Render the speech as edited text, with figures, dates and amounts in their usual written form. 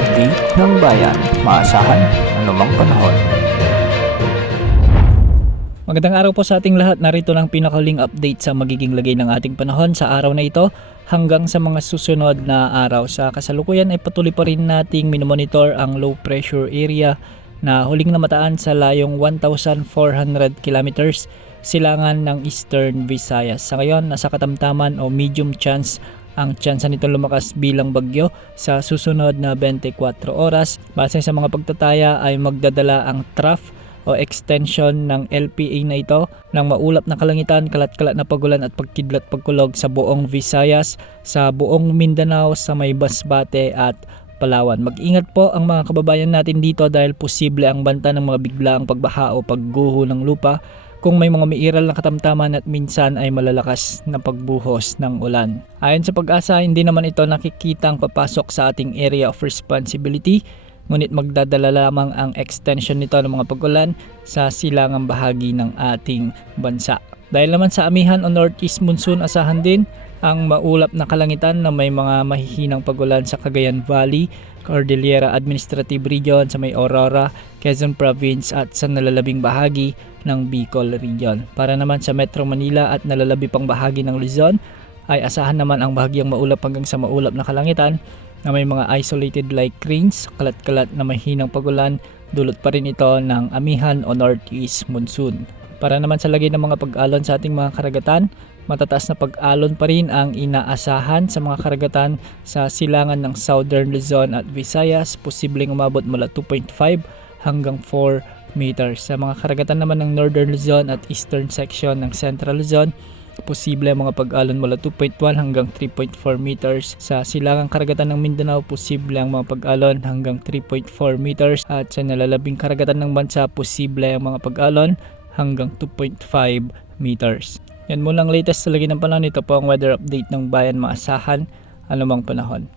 update ng bayan, maasahan anumang panahon. Magandang araw po sa ating lahat. Narito ng pinakahuling update sa magiging lagay ng ating panahon sa araw na ito hanggang sa mga susunod na araw. Sa kasalukuyan ay patuloy pa rin nating minomonitor ang low pressure area na huling namataan sa layong 1,400 kilometers silangan ng Eastern Visayas. Sa ngayon, nasa katamtaman o medium chance ang tsansa nito lumakas bilang bagyo sa susunod na 24 oras. Base sa mga pagtataya ay magdadala ang trough o extension ng LPA na ito ng maulap na kalangitan, kalat-kalat na pagulan at pagkidlat pagkulog sa buong Visayas, sa buong Mindanao, sa may Masbate at Palawan. Mag-ingat po ang mga kababayan natin dito dahil posible ang banta ng mga biglaang pagbaha o pagguho ng lupa kung may mga mairal na katamtaman at minsan ay malalakas na pagbuhos ng ulan. Ayon sa Pag-asa, hindi naman ito nakikitang papasok sa ating area of responsibility, ngunit magdadala lamang ang extension nito ng mga pag-ulan sa silangang bahagi ng ating bansa. Dahil naman sa amihan o northeast monsoon, asahan din ang maulap na kalangitan na may mga mahihinang pag-ulan sa Cagayan Valley, Cordillera Administrative Region, sa may Aurora, Quezon Province at sa nalalabing bahagi ng Bicol Region. Para naman sa Metro Manila at nalalabi pang bahagi ng Luzon ay asahan naman ang bahagyang maulap hanggang sa maulap na kalangitan na may mga isolated light rains, kalat-kalat na mahinang pagulan, dulot pa rin ito ng amihan o northeast monsoon. Para naman sa lagay ng mga pag-alon sa ating mga karagatan, matataas na pag-alon pa rin ang inaasahan sa mga karagatan sa silangan ng Southern Luzon at Visayas, posibleng umabot mula 2.5 hanggang 4 meters. Sa mga karagatan naman ng Northern Luzon at Eastern section ng Central Luzon, posible ang mga pag-alon mula 2.1 hanggang 3.4 meters. Sa silangang karagatan ng Mindanao, posible ang mga pag-alon hanggang 3.4 meters. At sa nalalabing karagatan ng bansa, posible ang mga pag-alon hanggang 2.5 meters. Yan muna ang latest sa lagay ng panahon. Ito po ang weather update ng bayan, maasahan anumang panahon.